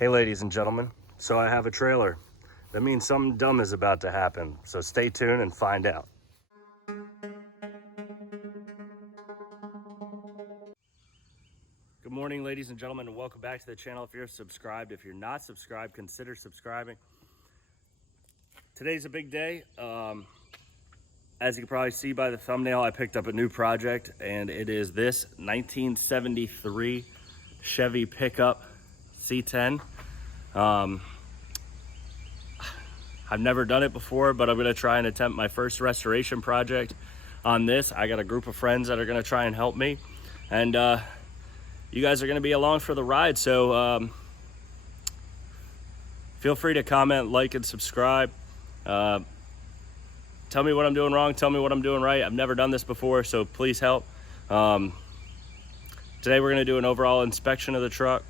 Hey ladies and gentlemen, so I have a trailer. That means something dumb is about to happen, so stay tuned and find out. Good morning ladies and gentlemen, and welcome back to the channel. If you're subscribed, if you're not subscribed, consider subscribing. Today's a big day. As you can probably see by the thumbnail, I picked up a new project, and it is this 1973 Chevy pickup C10. I've never done it before, but I'm gonna try and attempt my first restoration project on this. I got a group of friends that are gonna try and help me, and you guys are gonna be along for the ride. So feel free to comment, like, and subscribe. Tell me what I'm doing wrong, tell me what I'm doing right. I've never done this before, so please help. Today we're gonna do an overall inspection of the truck.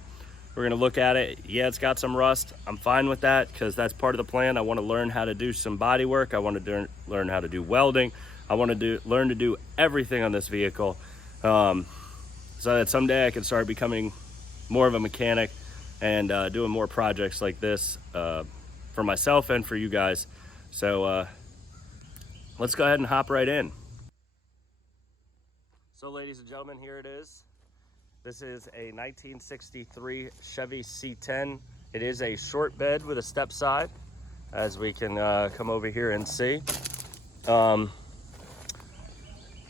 We're gonna look at it. Yeah, it's got some rust. I'm fine with that because that's part of the plan. I wanna learn how to do some body work. I wanna learn how to do welding. I wanna learn to do everything on this vehicle so that someday I can start becoming more of a mechanic and doing more projects like this for myself and for you guys. So let's go ahead and hop right in. So ladies and gentlemen, here it is. This is a 1963 Chevy C10. It is a short bed with a step side, as we can come over here and see.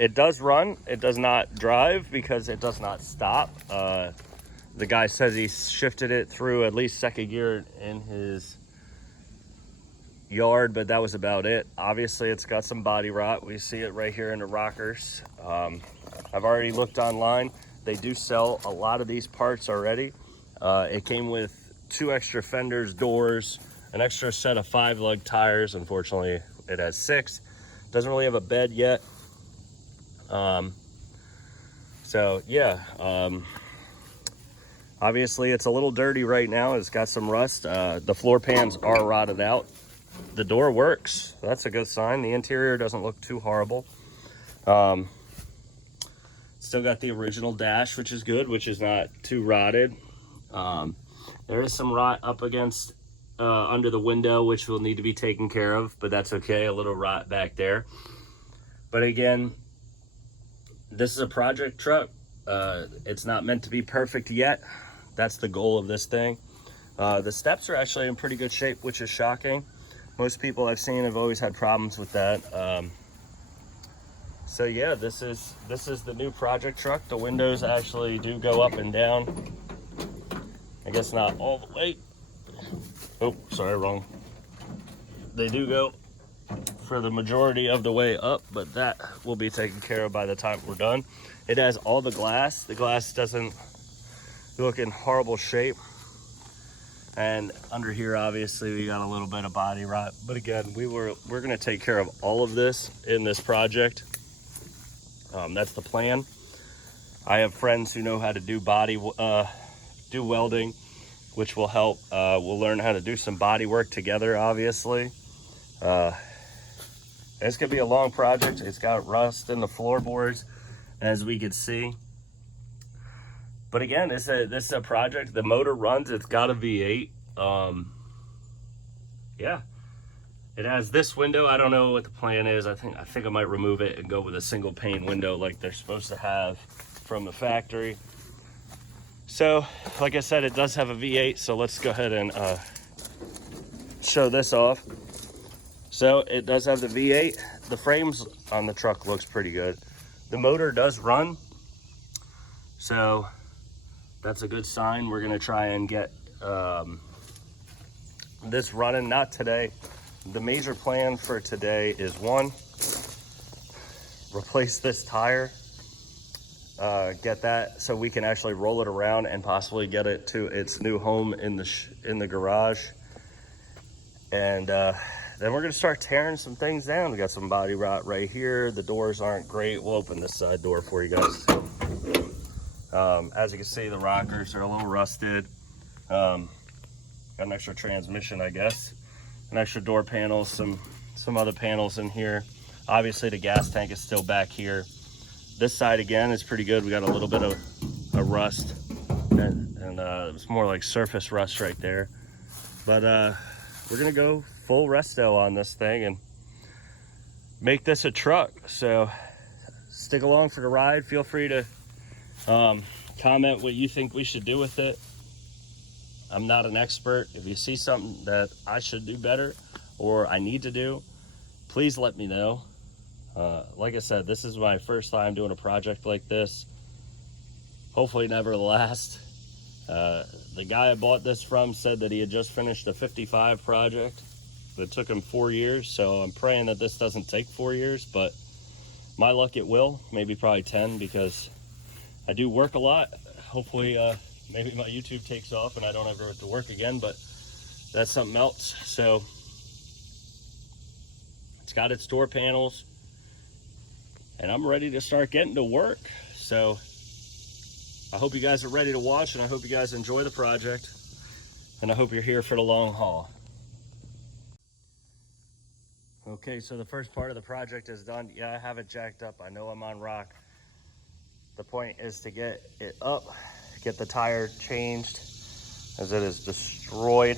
It does run. It does not drive because it does not stop. The guy says he shifted it through at least second gear in his yard, but that was about it. Obviously, it's got some body rot. We see it right here in the rockers. I've already looked online. They do sell a lot of these parts already. It came with 2 extra fenders, doors, an extra set of 5-lug tires. Unfortunately, it has 6. Doesn't really have a bed yet. So yeah, obviously it's a little dirty right now. It's got some rust. The floor pans are rotted out. The door works. That's a good sign. The interior doesn't look too horrible. Still got the original dash, which is good, which is not too rotted. There is some rot up against under the window, which will need to be taken care of, but that's okay. A little rot back there. But again, this is a project truck. It's not meant to be perfect yet. That's the goal of this thing. The steps are actually in pretty good shape, which is shocking. Most people I've seen have always had problems with that. So yeah, this is the new project truck. The windows actually do go up and down. I guess not all the way. Oh, sorry, wrong. They do go for the majority of the way up, but that will be taken care of by the time we're done. It has all the glass. The glass doesn't look in horrible shape. And under here, obviously, we got a little bit of body rot. But again, we're gonna take care of all of this in this project. That's the plan. I have friends who know how to do do welding, which will help. We'll learn how to do some body work together, obviously. It's gonna be a long project. It's got rust in the floorboards, as we can see. But again, this is a project. The motor runs. It's got a V8. Yeah. It has this window. I don't know what the plan is. I think I might remove it and go with a single pane window like they're supposed to have from the factory. So, like I said, it does have a V8. So let's go ahead and show this off. So it does have the V8. The frames on the truck looks pretty good. The motor does run. So that's a good sign. We're gonna try and get this running, not today. The major plan for today is 1, replace this tire, get that so we can actually roll it around and possibly get it to its new home in the garage. And then we're gonna start tearing some things down. We got some body rot right here. The doors aren't great. We'll open this side door for you guys. As you can see, the rockers are a little rusted. Got an extra transmission, I guess. An extra door panel, some other panels in here. Obviously the gas tank is still back here. This side again is pretty good. We got a little bit of rust and it was more like surface rust right there. But we're gonna go full resto on this thing and make this a truck. So stick along for the ride. Feel free to comment what you think we should do with it. I'm not an expert. If you see something that I should do better or I need to do, please let me know. Like I said, this is my first time doing a project like this. Hopefully never the last. The guy I bought this from said that he had just finished a 55 project that took him 4 years. So I'm praying that this doesn't take 4 years, but my luck it will, maybe probably 10, because I do work a lot. Hopefully, maybe my YouTube takes off and I don't ever have to work again, but that's something else. So it's got its door panels and I'm ready to start getting to work. So I hope you guys are ready to watch, and I hope you guys enjoy the project, and I hope you're here for the long haul. Okay, so the first part of the project is done. Yeah, I have it jacked up. I know I'm on rock. The point is to get it up, get the tire changed as it is destroyed,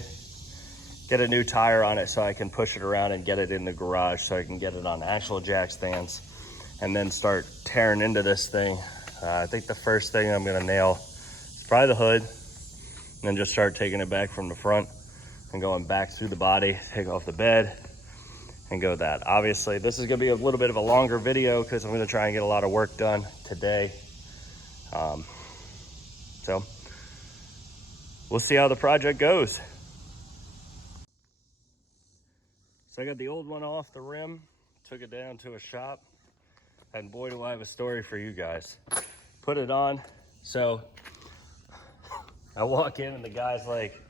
get a new tire on it so I can push it around and get it in the garage so I can get it on actual jack stands, and then start tearing into this thing. I think the first thing I'm gonna nail is probably the hood, and then just start taking it back from the front and going back through the body, take off the bed, and go with that. Obviously, this is gonna be a little bit of a longer video because I'm gonna try and get a lot of work done today. So we'll see how the project goes. So I got the old one off the rim, took it down to a shop, and boy, do I have a story for you guys. Put it on. So I walk in and the guy's like,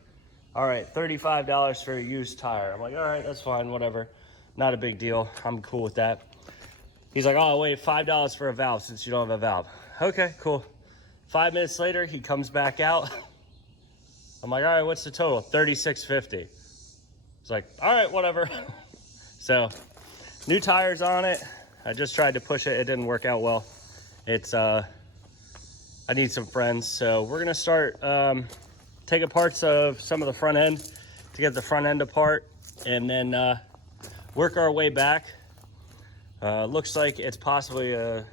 all right, $35 for a used tire. I'm like, all right, that's fine, whatever. Not a big deal. I'm cool with that. He's like, oh, wait, $5 for a valve since you don't have a valve. Okay, cool. 5 minutes later, he comes back out. I'm like, all right, what's the total? $36.50. It's like, all right, whatever. So new tires on it. I just tried to push it. It didn't work out well. It's, I need some friends. So we're gonna start taking parts of some of the front end to get the front end apart, and then work our way back. Looks like it's possibly the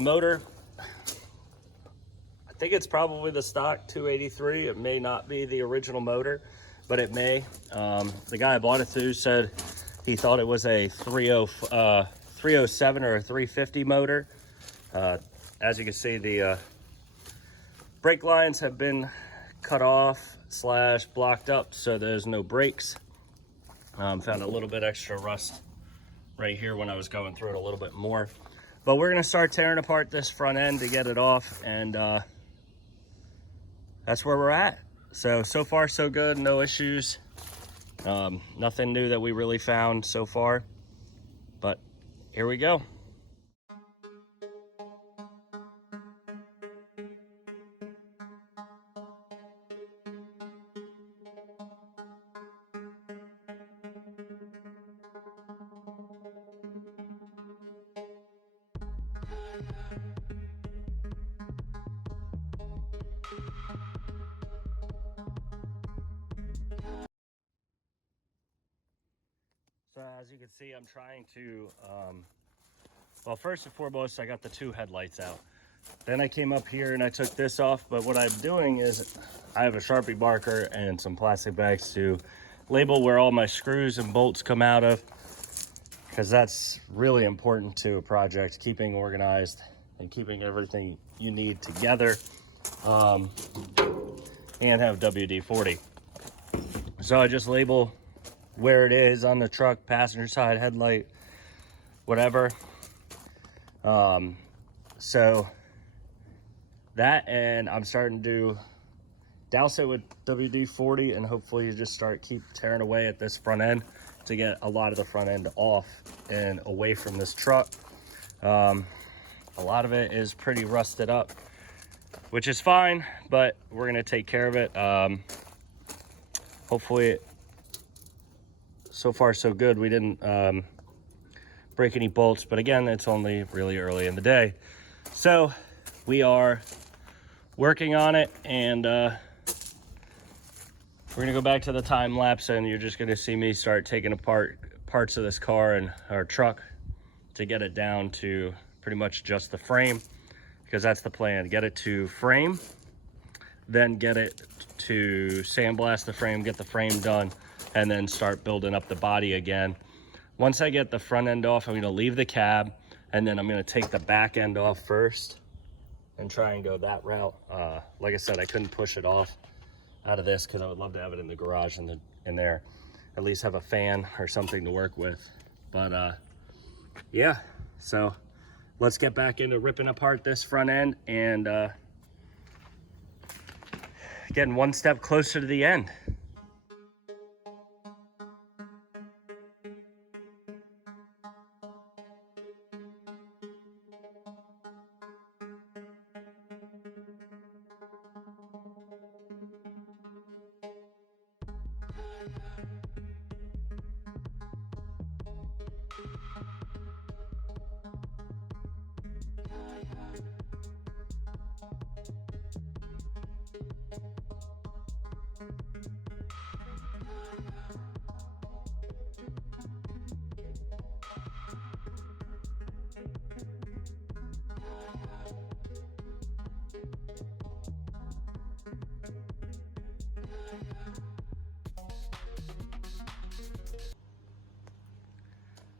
motor. I think it's probably the stock 283. It may not be the original motor, but it may. The guy I bought it through said he thought it was a 307 or a 350 motor. As you can see, the brake lines have been cut off / blocked up, so there's no brakes. Found a little bit extra rust right here when I was going through it a little bit more. But we're gonna start tearing apart this front end to get it off, and that's where we're at. So far so good, no issues. Nothing new that we really found so far, but here we go. So as you can see, I'm trying to, well, first and foremost, I got the 2 headlights out. Then I came up here and I took this off, but what I'm doing is I have a Sharpie marker and some plastic bags to label where all my screws and bolts come out of, because that's really important to a project, keeping organized and keeping everything you need together, and have WD-40. So I just label where it is on the truck, passenger side, headlight, whatever. So that, and I'm starting to douse it with WD-40, and hopefully you just keep tearing away at this front end to get a lot of the front end off and away from this truck. A lot of it is pretty rusted up, which is fine, but we're gonna take care of it. Hopefully so far so good. We didn't break any bolts, but again, it's only really early in the day. So we are working on it, and we're gonna go back to the time lapse, and you're just gonna see me start taking apart parts of this car and our truck to get it down to pretty much just the frame, because that's the plan. Get it to frame, then get it to sandblast the frame, get the frame done, and then start building up the body again. Once I get the front end off, I'm gonna leave the cab, and then I'm gonna take the back end off first and try and go that route. Like I said, I couldn't push it off out of this because I would love to have it in the garage in there, at least have a fan or something to work with. But yeah, so let's get back into ripping apart this front end and getting one step closer to the end.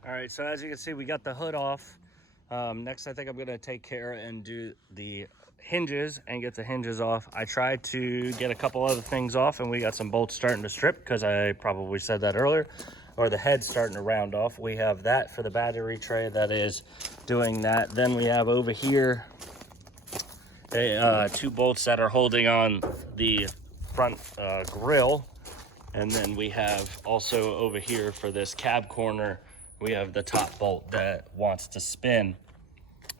All right, so as you can see, we got the hood off. Next, I think I'm gonna take care and do the hinges and get the hinges off. I tried to get a couple other things off, and we got some bolts starting to strip because I probably said that earlier, or the head's starting to round off. We have that for the battery tray that is doing that. Then we have over here two bolts that are holding on the front grill. And then we have also over here for this cab corner, we have the top bolt that wants to spin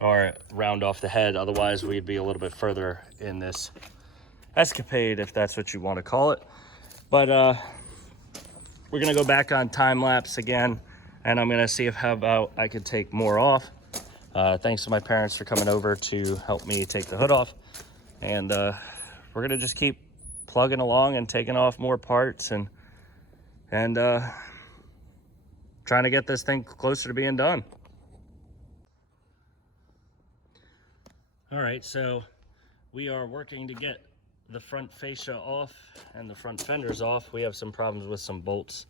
or round off the head. Otherwise, we'd be a little bit further in this escapade, if that's what you want to call it. But we're gonna go back on time lapse again, and I'm gonna see if how about I could take more off. Thanks to my parents for coming over to help me take the hood off. And we're gonna just keep plugging along and taking off more parts and trying to get this thing closer to being done. All right, so we are working to get the front fascia off and the front fenders off. We have some problems with some bolts,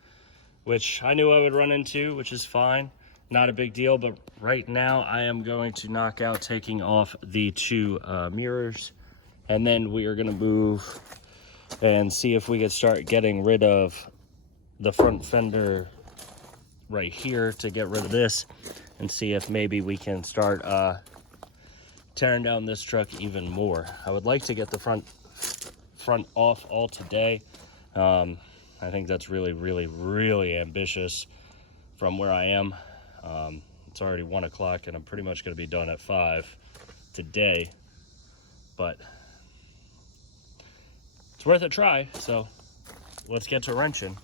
which I knew I would run into, which is fine. Not a big deal, but right now I am going to knock out taking off the two mirrors, and then we are gonna move and see if we could start getting rid of the front fender right here to get rid of this, and see if maybe we can start tearing down this truck even more. I would like to get the front off all today. I think that's really ambitious from where I am. It's already 1 o'clock and I'm pretty much going to be done at 5 today, but it's worth a try. So let's get to wrenching.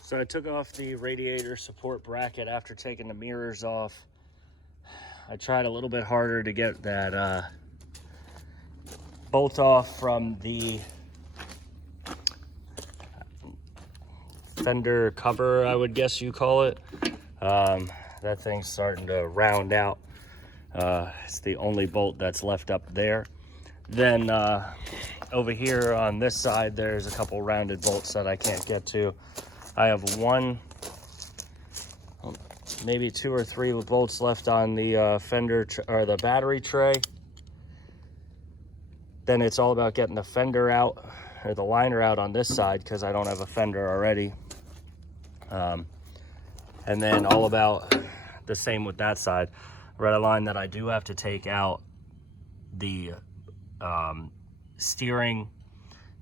So I took off the radiator support bracket after taking the mirrors off. I tried a little bit harder to get that bolt off from the fender cover, I would guess you call it. That thing's starting to round out. It's the only bolt that's left up there. Then over here on this side, there's a couple rounded bolts that I can't get to. I have one, maybe 2 or 3 bolts left on the fender or the battery tray. Then it's all about getting the fender out, or the liner out on this side, because I don't have a fender already. And then all about the same with that side. Red line that I do have to take out the steering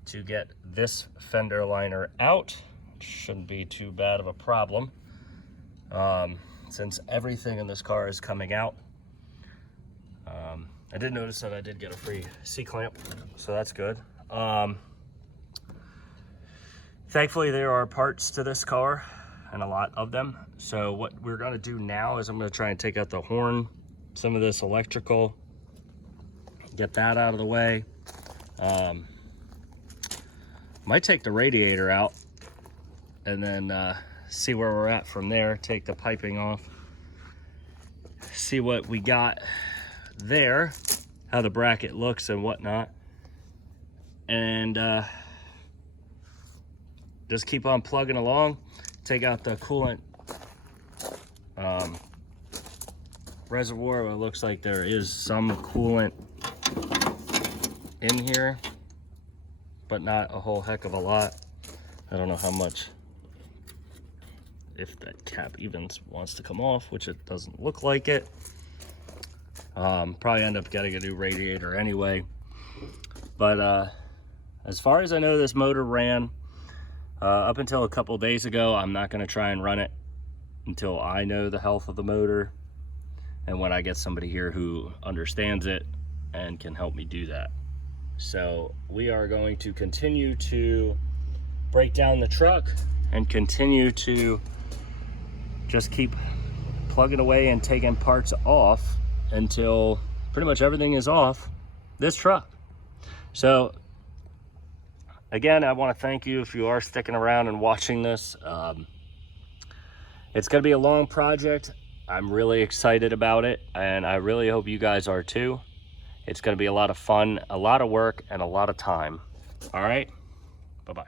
to get this fender liner out. Shouldn't be too bad of a problem, since everything in this car is coming out. I did notice that I did get a free C-clamp, so that's good. Thankfully, there are parts to this car, and a lot of them. So what we're gonna do now is I'm gonna try and take out the horn, some of this electrical, get that out of the way. Might take the radiator out and then see where we're at from there, take the piping off, see what we got there, how the bracket looks and whatnot, and just keep on plugging along. Take out the coolant reservoir. It looks like there is some coolant in here, but not a whole heck of a lot. I don't know how much, if that cap even wants to come off, which it doesn't look like it. Probably end up getting a new radiator anyway. But as far as I know, this motor ran up until a couple days ago. I'm not going to try and run it until I know the health of the motor, and when I get somebody here who understands it and can help me do that. So we are going to continue to break down the truck and continue to just keep plugging away and taking parts off until pretty much everything is off this truck. So again, I want to thank you if you are sticking around and watching this. It's going to be a long project. I'm really excited about it, and I really hope you guys are too. It's going to be a lot of fun, a lot of work, and a lot of time. All right, bye-bye.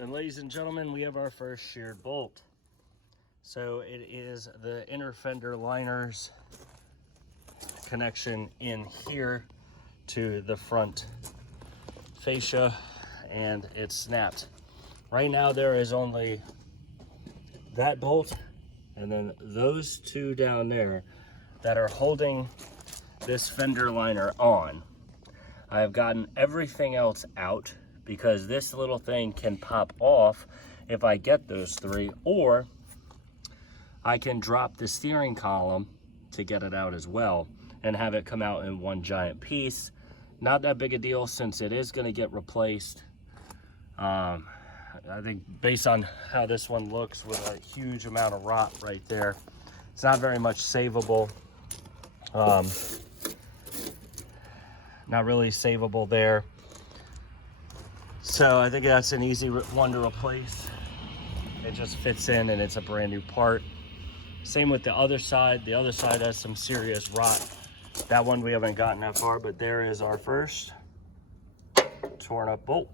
And ladies and gentlemen, we have our first sheared bolt. So it is the inner fender liners connection in here to the front fascia, and it's snapped. Right now there is only that bolt and then those two down there that are holding this fender liner on. I have gotten everything else out, because this little thing can pop off if I get those 3, or I can drop the steering column to get it out as well and have it come out in one giant piece. Not that big a deal, since it is gonna get replaced. I think based on how this one looks with a huge amount of rot right there, it's not very much savable. Not really savable there. So I think that's an easy one to replace. It just fits in and it's a brand new part. Same with the other side. The other side has some serious rot. That one we haven't gotten that far, but there is our first torn up bolt.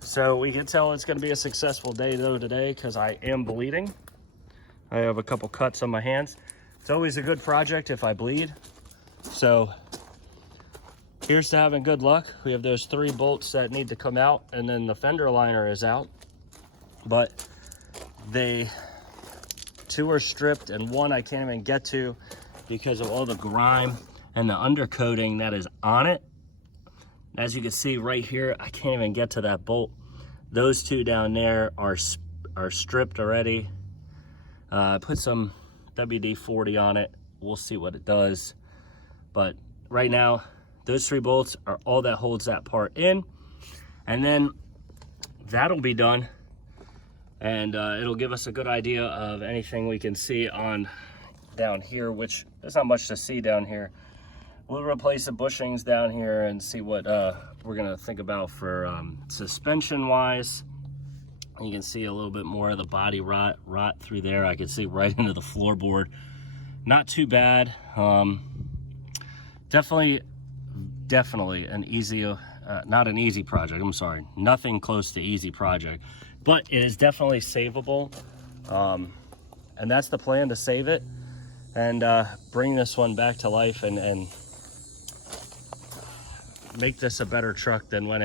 So we can tell it's going to be a successful day though today, because I am bleeding. I have a couple cuts on my hands. It's always a good project if I bleed. So here's to having good luck. We have those 3 bolts that need to come out, and then the fender liner is out. But 2 are stripped, and 1 I can't even get to because of all the grime and the undercoating that is on it. As you can see right here, I can't even get to that bolt. Those 2 down there are stripped already. Put some WD-40 on it. We'll see what it does. But right now, those 3 bolts are all that holds that part in, and then that'll be done, and it'll give us a good idea of anything we can see on down here, which there's not much to see down here. We'll replace the bushings down here and see what we're gonna think about for suspension wise. You can see a little bit more of the body rot through there. I can see right into the floorboard. Not too bad. Definitely an easy, not an easy project, I'm sorry. Nothing close to easy project, but it is definitely savable. And that's the plan, to save it and bring this one back to life and make this a better truck than when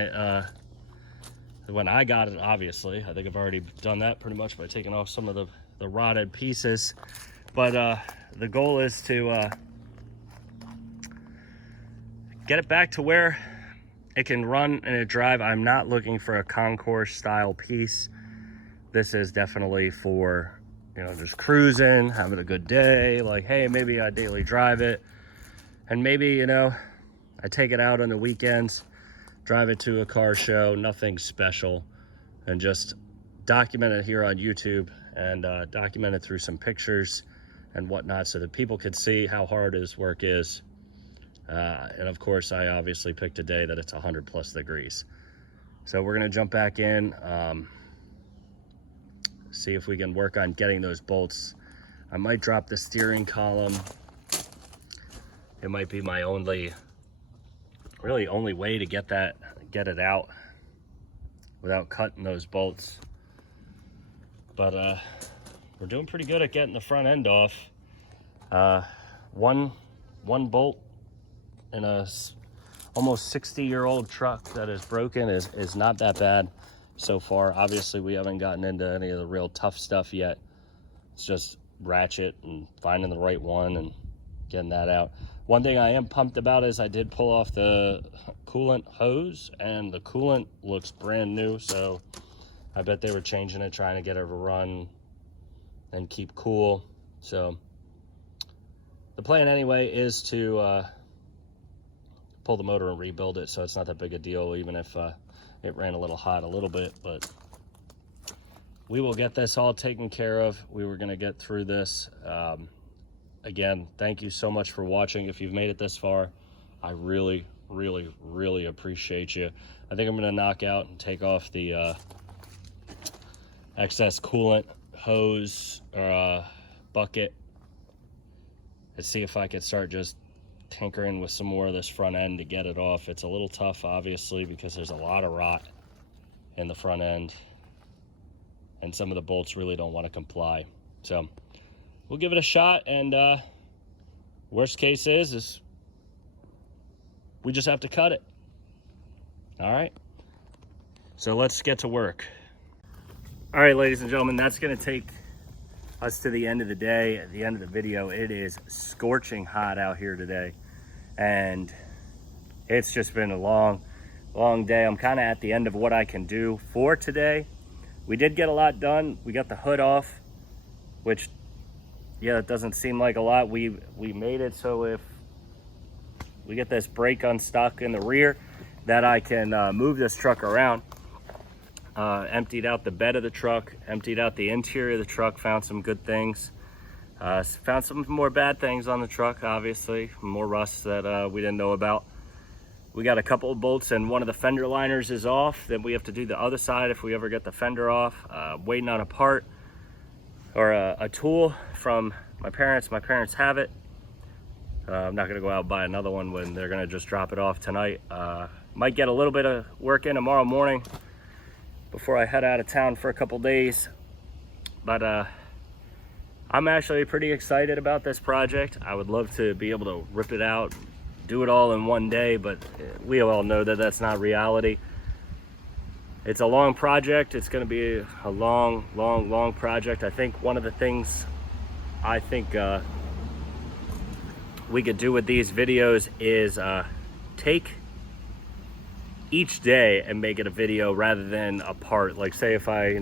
I got it, obviously. I think I've already done that pretty much by taking off some of the rotted pieces. But the goal is to get it back to where it can run and drive. I'm not looking for a concourse style piece. This is definitely for, you know, just cruising, having a good day. Like, hey, maybe I daily drive it. And maybe, you know, I take it out on the weekends, drive it to a car show, nothing special, and just document it here on YouTube and document it through some pictures and whatnot so that people can see how hard his work is. And of course, I obviously picked a day that it's 100+ degrees. So we're gonna jump back in, see if we can work on getting those bolts. I might drop the steering column. It might be my only way to get it out without cutting those bolts. But we're doing pretty good at getting the front end off. One bolt in a almost 60-year-old truck that is broken is not that bad so far. Obviously, we haven't gotten into any of the real tough stuff yet. It's just ratchet and finding the right one and getting that out. One thing I am pumped about is I did pull off the coolant hose, and the coolant looks brand new, so I bet they were changing it, trying to get it to run and keep cool. So the plan anyway is to pull the motor and rebuild it, so it's not that big a deal, even if it ran a little hot a little bit. But we will get this all taken care of. We were going to get through this. Again, thank you so much for watching. If you've made it this far, I really appreciate you. I think I'm going to knock out and take off the excess coolant hose or bucket and see if I could start just tinkering with some more of this front end to get it off. It's a little tough, obviously, because there's a lot of rot in the front end, and some of the bolts really don't want to comply. So we'll give it a shot, and worst case is we just have to cut it. All right, so let's get to work. All right, ladies and gentlemen, that's going to take us to the end of the day, at the end of the video. It is scorching hot out here today, and it's just been a long day. I'm kind of at the end of what I can do for today. We did get a lot done. We got the hood off, which, yeah, it doesn't seem like a lot. We made it so if we get this brake unstuck in the rear, that I can move this truck around. Emptied out the bed of the truck, emptied out the interior of the truck, found some good things. Found some more bad things on the truck, obviously, more rust that we didn't know about. We got a couple of bolts, and one of the fender liners is off. Then we have to do the other side if we ever get the fender off. Waiting on a part or a tool from my parents. My parents have it. I'm not gonna go out and buy another one when they're gonna just drop it off tonight. Might get a little bit of work in tomorrow morning before I head out of town for a couple days. But I'm actually pretty excited about this project. I would love to be able to rip it out, do it all in one day, but we all know that that's not reality. It's a long project. It's going to be a long project. I think one of the things I think we could do with these videos is take each day and make it a video rather than a part. Like, say if I,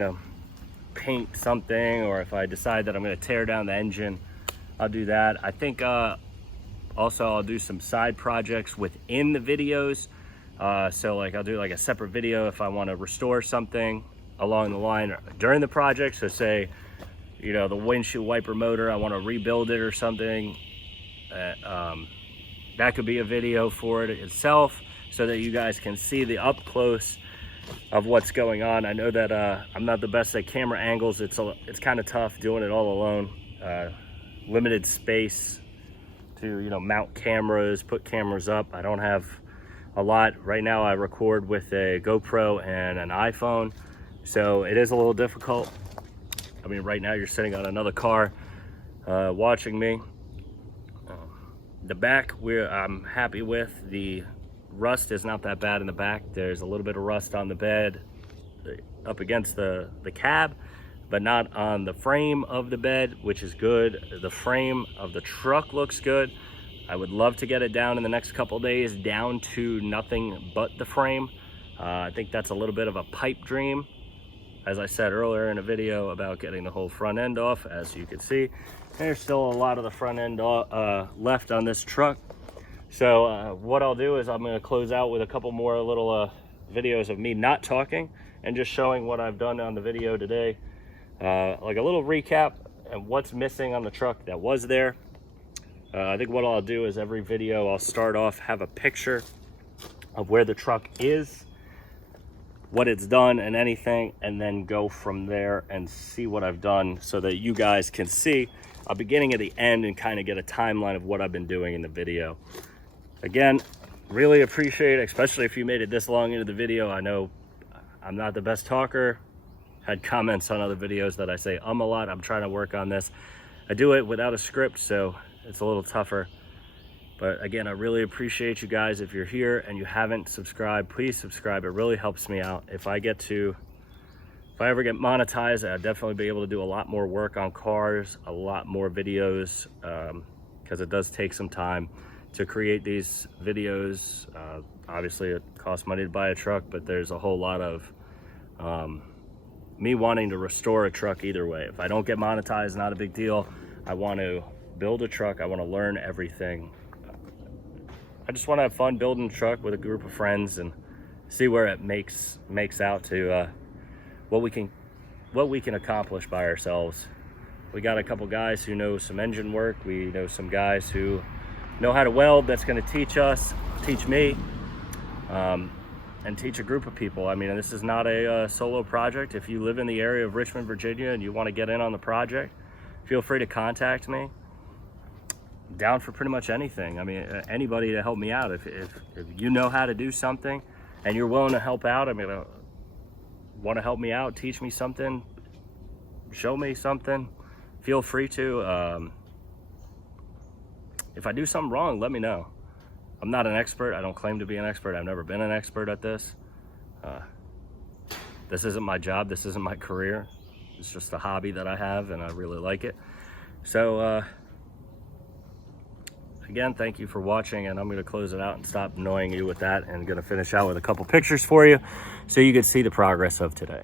paint something, or if I decide that I'm going to tear down the engine, I'll do that. I think Also, I'll do some side projects within the videos. So like I'll do like a separate video if I want to restore something along the line during the project. So say, you know, the windshield wiper motor, I want to rebuild it or something. That could be a video for it itself, so that you guys can see the up close of what's going on. I know that I'm not the best at camera angles. It's kind of tough doing it all alone. Limited space to, you know, mount cameras, put cameras up. I don't have a lot right now. I record with a GoPro and an iPhone, so it is a little difficult. I mean, right now you're sitting on another car watching me. The back, I'm happy with. The rust is not that bad in the back. There's a little bit of rust on the bed up against the cab, but not on the frame of the bed, which is good. The frame of the truck looks good. I would love to get it down in the next couple days, down to nothing but the frame. I think that's a little bit of a pipe dream. As I said earlier in a video about getting the whole front end off, as you can see, there's still a lot of the front end left on this truck. So what I'll do is I'm going to close out with a couple more little videos of me not talking and just showing what I've done on the video today. Like a little recap and what's missing on the truck that was there. I think what I'll do is every video I'll start off, have a picture of where the truck is, what it's done and anything, and then go from there and see what I've done so that you guys can see a beginning at the end and kind of get a timeline of what I've been doing in the video. Again, really appreciate it, especially if you made it this long into the video. I know I'm not the best talker. Had comments on other videos that I say a lot. I'm trying to work on this. I do it without a script, so it's a little tougher. But again, I really appreciate you guys. If you're here and you haven't subscribed, please subscribe. It really helps me out. If I ever get monetized, I'll definitely be able to do a lot more work on cars, a lot more videos, because it does take some time to create these videos. Obviously it costs money to buy a truck, but there's a whole lot of me wanting to restore a truck either way. If I don't get monetized, not a big deal. I want to build a truck. I want to learn everything. I just want to have fun building a truck with a group of friends and see where it makes out to what we can accomplish by ourselves. We got a couple guys who know some engine work. We know some guys who know how to weld. That's going to teach me, and teach a group of people. I mean, this is not a solo project. If you live in the area of Richmond, Virginia, and you want to get in on the project, feel free to contact me. Down for pretty much anything. I mean, anybody to help me out. If you know how to do something and you're willing to help out, I mean, want to help me out, teach me something, show me something, feel free to. If I do something wrong, let me know. I'm not an expert. I don't claim to be an expert. I've never been an expert at this. This isn't my job. This isn't my career. It's just a hobby that I have, and I really like it. So, again, thank you for watching, and I'm going to close it out and stop annoying you with that, and going to finish out with a couple pictures for you so you can see the progress of today.